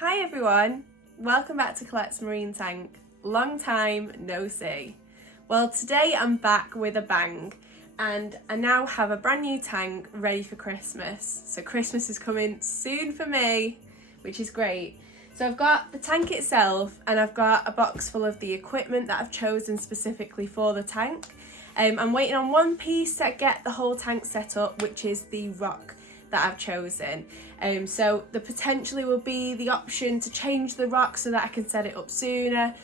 Hi everyone, welcome back to Colette's Marine Tank. Long time no see. Well, today I'm back with a bang and I now have a brand new tank ready for Christmas. So Christmas is coming soon for me, which is great. So I've got the tank itself and I've got a box full of the equipment that I've chosen specifically for the tank. I'm waiting on one piece to get the whole tank set up, which is the rock that I've chosen. So there potentially will be the option to change the rock so that I can set it up sooner.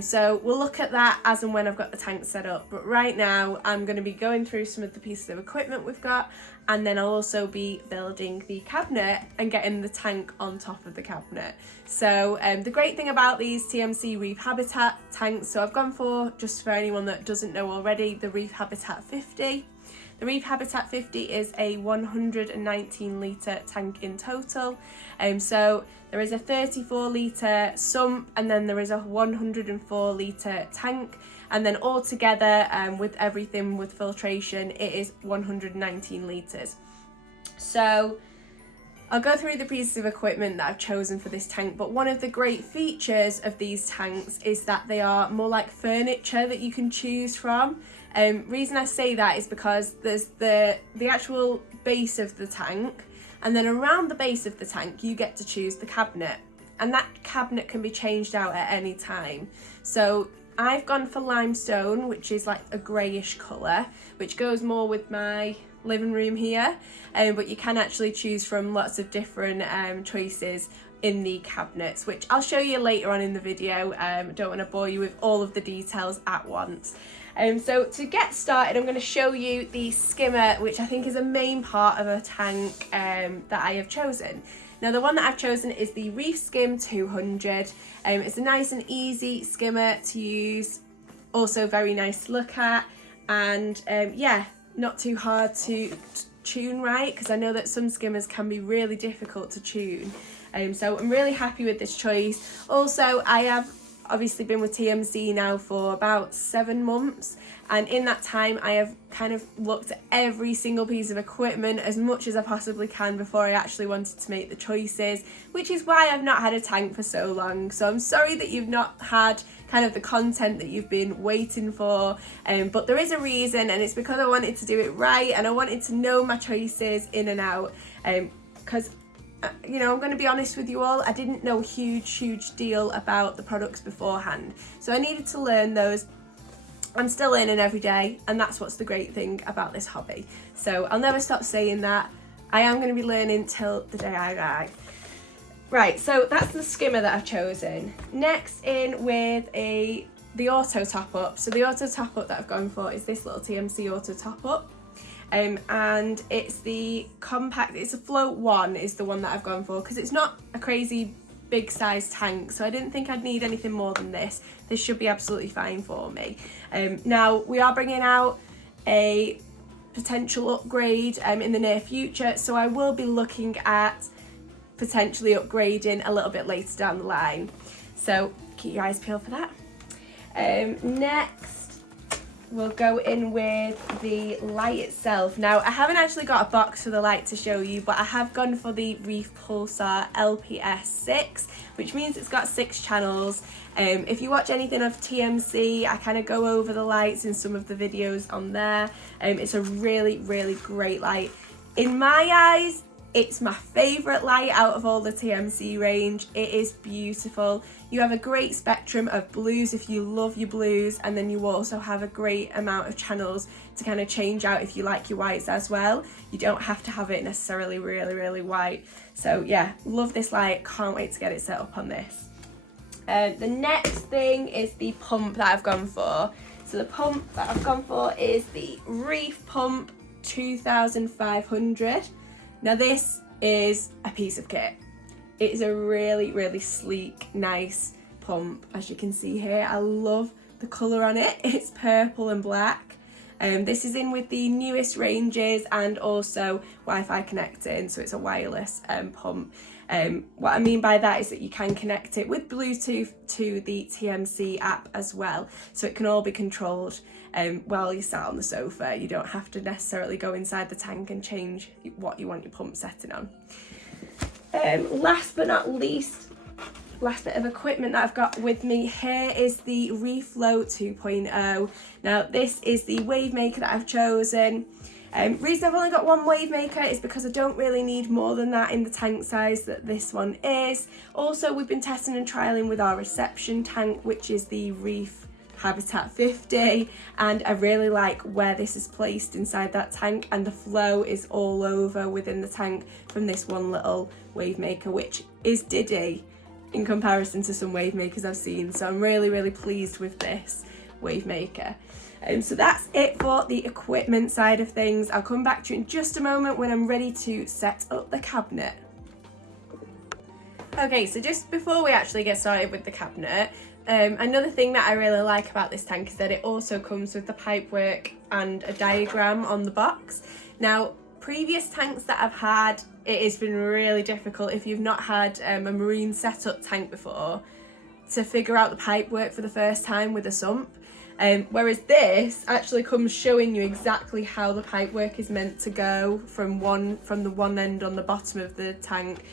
So we'll look at that as and when I've got the tank set up. But right now I'm going to be going through some of the pieces of equipment we've got, and then I'll also be building the cabinet and getting the tank on top of the cabinet. So the great thing about these TMC Reef Habitat tanks, so I've gone for, just for anyone that doesn't know already, the Reef Habitat 50. The Reef Habitat 50 is a 119 litre tank in total. So there is a 34 litre sump and then there is a 104 litre tank, and then all together with everything with filtration it is 119 litres. So I'll go through the pieces of equipment that I've chosen for this tank, but one of the great features of these tanks is that they are more like furniture that you can choose from. Reason I say that is because there's the actual base of the tank, and then around the base of the tank you get to choose the cabinet, and that cabinet can be changed out at any time. So I've gone for limestone, which is like a greyish colour, which goes more with my living room here, but you can actually choose from lots of different choices in the cabinets, which I'll show you later on in the video. Don't want to bore you with all of the details at once. So to get started, I'm going to show you the skimmer, which I think is a main part of a tank that I have chosen. Now the one that I've chosen is the Reef Skim 200. It's a nice and easy skimmer to use, also very nice to look at, and yeah, not too hard to tune right, because I know that some skimmers can be really difficult to tune. So I'm really happy with this choice. Also, I have obviously been with TMC now for about 7 months, and in that time I have kind of looked at every single piece of equipment as much as I possibly can before I actually wanted to make the choices, which is why I've not had a tank for so long. So I'm sorry that you've not had kind of the content that you've been waiting for, but there is a reason, and it's because I wanted to do it right and I wanted to know my choices in and out, because you know, I'm going to be honest with you all, I didn't know a huge deal about the products beforehand, so I needed to learn those. I'm still learning every day, and that's what's the great thing about this hobby, so I'll never stop saying that. I am going to be learning till the day I die. Right, so that's the skimmer that I've chosen. Next in with the auto top up. So the auto top up that I've gone for is this little TMC auto top up. And it's the compact, it's a float 1 is the one that I've gone for, because it's not a crazy big size tank, so I didn't think I'd need anything more than this. This should be absolutely fine for me. Now we are bringing out a potential upgrade in the near future, so I will be looking at potentially upgrading a little bit later down the line, so keep your eyes peeled for that. Next we'll go in with the light itself. Now I haven't actually got a box for the light to show you, but I have gone for the Reef Pulsar LPS 6, which means it's got 6 channels. If you watch anything of TMC, I kind of go over the lights in some of the videos on there. It's a really great light. In my eyes, it's my favourite light out of all the TMC range. It is beautiful. You have a great spectrum of blues if you love your blues, and then you also have a great amount of channels to kind of change out if you like your whites as well. You don't have to have it necessarily really white. So yeah, love this light, can't wait to get it set up on this. The next thing is the pump that I've gone for. So the pump that I've gone for is the Reef Pump 2500. Now this is a piece of kit. It is a really sleek, nice pump, as you can see here. I love the colour on it. It's purple and black. This is in with the newest ranges and also Wi-Fi connecting, so it's a wireless pump. What I mean by that is that you can connect it with Bluetooth to the TMC app as well, so it can all be controlled while you're sat on the sofa. You don't have to necessarily go inside the tank and change what you want your pump setting on. Last but not least, last bit of equipment that I've got with me here is the Reef 2.0. Now this is the wave maker that I've chosen. Reason I've only got one wave maker is because I don't really need more than that in the tank size that this one is. Also, we've been testing and trialling with our reception tank, which is the Reef Habitat 50, and I really like where this is placed inside that tank, and the flow is all over within the tank from this one little wave maker, which is diddy in comparison to some wave makers I've seen. So I'm really pleased with this wave maker. So that's it for the equipment side of things. I'll come back to you in just a moment when I'm ready to set up the cabinet. Okay, so just before we actually get started with the cabinet, another thing that I really like about this tank is that it also comes with the pipework and a diagram on the box. Now, previous tanks that I've had, it has been really difficult if you've not had a marine setup tank before to figure out the pipework for the first time with a sump. Whereas this actually comes showing you exactly how the pipework is meant to go from the one end on the bottom of the tank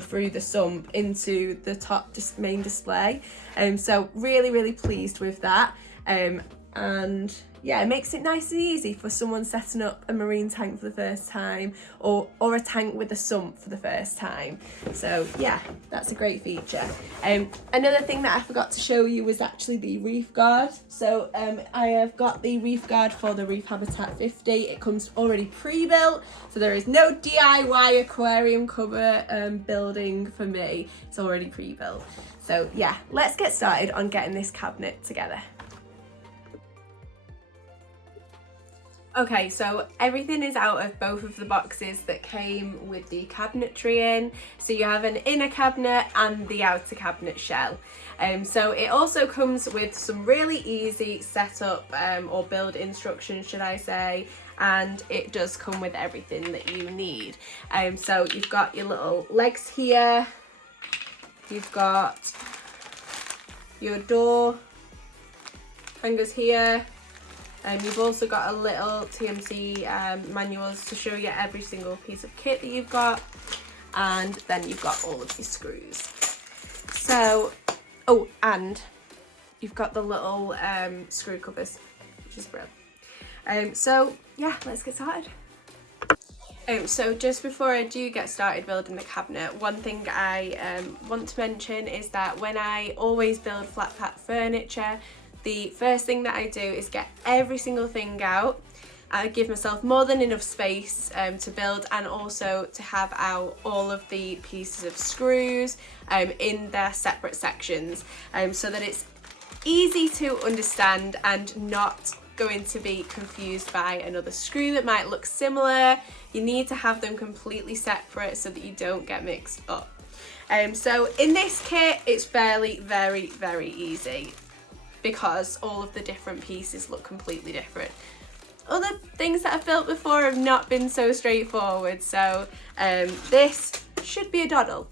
through the sump into the top main display. So really pleased with that. And yeah, it makes it nice and easy for someone setting up a marine tank for the first time, or a tank with a sump for the first time. So yeah, that's a great feature. Another thing that I forgot to show you was actually the reef guard. So I have got the reef guard for the Reef Habitat 50. It comes already pre-built, so there is no DIY aquarium cover building for me. It's already pre-built. So yeah, let's get started on getting this cabinet together. Okay, so everything is out of both of the boxes that came with the cabinetry in. So you have an inner cabinet and the outer cabinet shell. So it also comes with some really easy setup or build instructions, should I say, and it does come with everything that you need. So you've got your little legs here, you've got your door hangers here. You've also got a little TMC manuals to show you every single piece of kit that you've got, and then you've got all of your screws. So, oh, and you've got the little screw covers, which is brilliant. So yeah, let's get started. So just before I do get started building the cabinet, one thing I want to mention is that when I always build flat pack furniture, the first thing that I do is get every single thing out. I give myself more than enough space to build, and also to have out all of the pieces of screws in their separate sections, so that it's easy to understand and not going to be confused by another screw that might look similar. You need to have them completely separate so that you don't get mixed up. So in this kit, it's very easy, because all of the different pieces look completely different. Other things that I've built before have not been so straightforward, so this should be a doddle.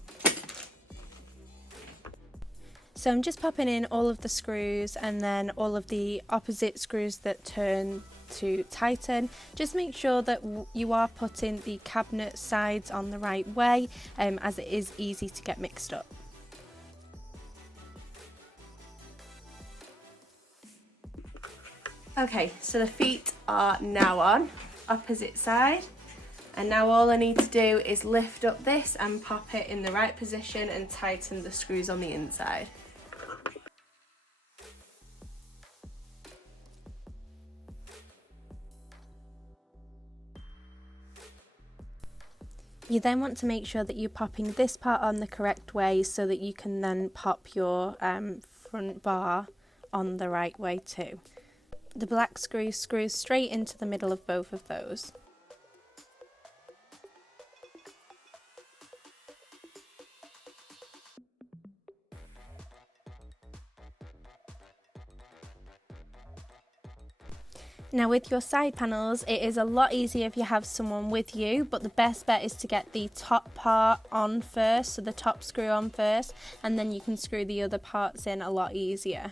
So I'm just popping in all of the screws and then all of the opposite screws that turn to tighten. Just make sure that you are putting the cabinet sides on the right way, as it is easy to get mixed up. Okay, so the feet are now on, opposite side, and now all I need to do is lift up this and pop it in the right position and tighten the screws on the inside. You then want to make sure that you're popping this part on the correct way so that you can then pop your front bar on the right way too. The black screw screws straight into the middle of both of those. Now with your side panels, it is a lot easier if you have someone with you, but the best bet is to get the top part on first, so the top screw on first, and then you can screw the other parts in a lot easier.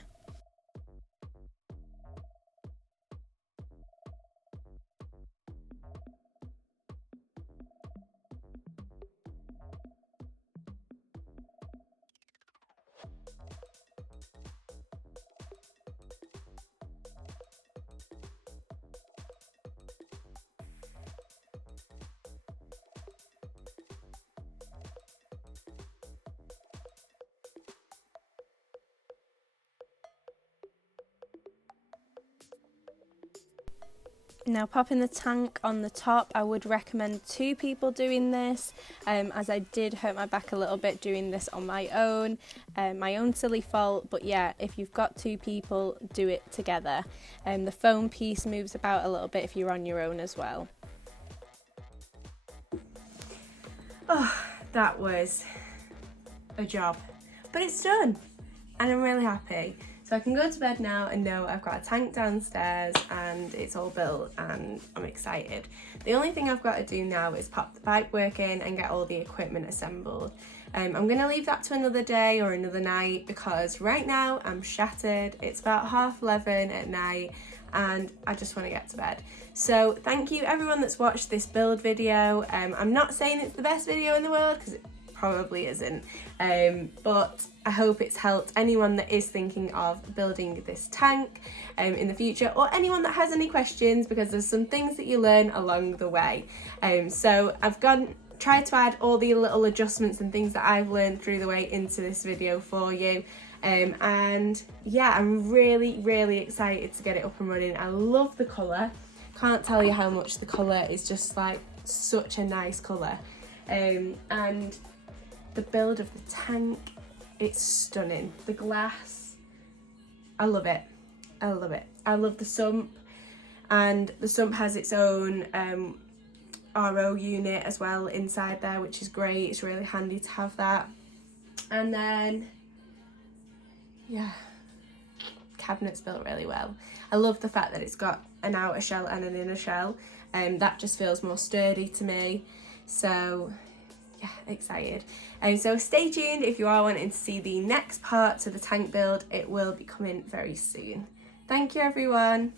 Now, popping the tank on the top, I would recommend 2 people doing this, as I did hurt my back a little bit doing this on my own silly fault. But yeah, if you've got 2 people, do it together. The foam piece moves about a little bit if you're on your own as well. Oh, that was a job, but it's done and I'm really happy. So I can go to bed now and know I've got a tank downstairs and it's all built and I'm excited. The only thing I've got to do now is pop the pipe work in and get all the equipment assembled. I'm going to leave that to another day or another night because right now I'm shattered. It's about 11:30 at night and I just want to get to bed. So thank you everyone that's watched this build video. I'm not saying it's the best video in the world because it probably isn't, but I hope it's helped anyone that is thinking of building this tank in the future, or anyone that has any questions, because there's some things that you learn along the way. So I've tried to add all the little adjustments and things that I've learned through the way into this video for you. And yeah, I'm really excited to get it up and running. I love the colour. Can't tell you how much the colour is just like such a nice colour. And the build of the tank, it's stunning. The glass, I love it. I love it. I love the sump, and the sump has its own RO unit as well inside there, which is great. It's really handy to have that. And then, yeah, cabinet's built really well. I love the fact that it's got an outer shell and an inner shell, and that just feels more sturdy to me. So yeah, excited. So stay tuned if you are wanting to see the next part to the tank build. It will be coming very soon. Thank you everyone.